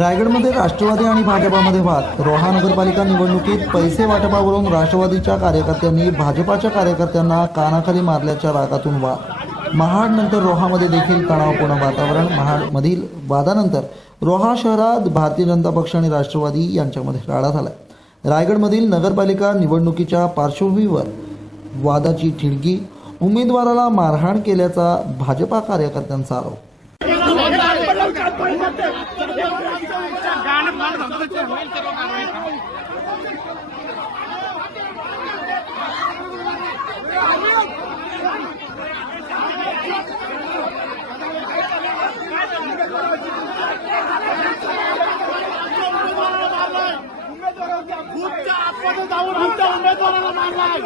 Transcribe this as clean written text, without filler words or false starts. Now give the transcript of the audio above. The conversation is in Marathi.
रायगडमध्ये राष्ट्रवादी आणि भाजपामध्ये वाद। रोहा नगरपालिका निवडणुकीत पैसे वाटपावरून राष्ट्रवादीच्या कार्यकर्त्यांनी भाजपाच्या कार्यकर्त्यांना कानाखाली मारल्याच्या रागातून वाद। महाडनंतर रोहामध्ये देखील तणावपूर्ण वातावरण। महाडमधील वादानंतर रोहा शहरात भारतीय जनता पक्ष आणि राष्ट्रवादी यांच्यामध्ये राडा झाला। रायगडमधील नगरपालिका निवडणुकीच्या पार्श्वभूमीवर वादाची ठिणगी। उमेदवाराला मारहाण केल्याचा भाजपा कार्यकर्त्यांचा आरोप। उमेदवाराला मारलाय।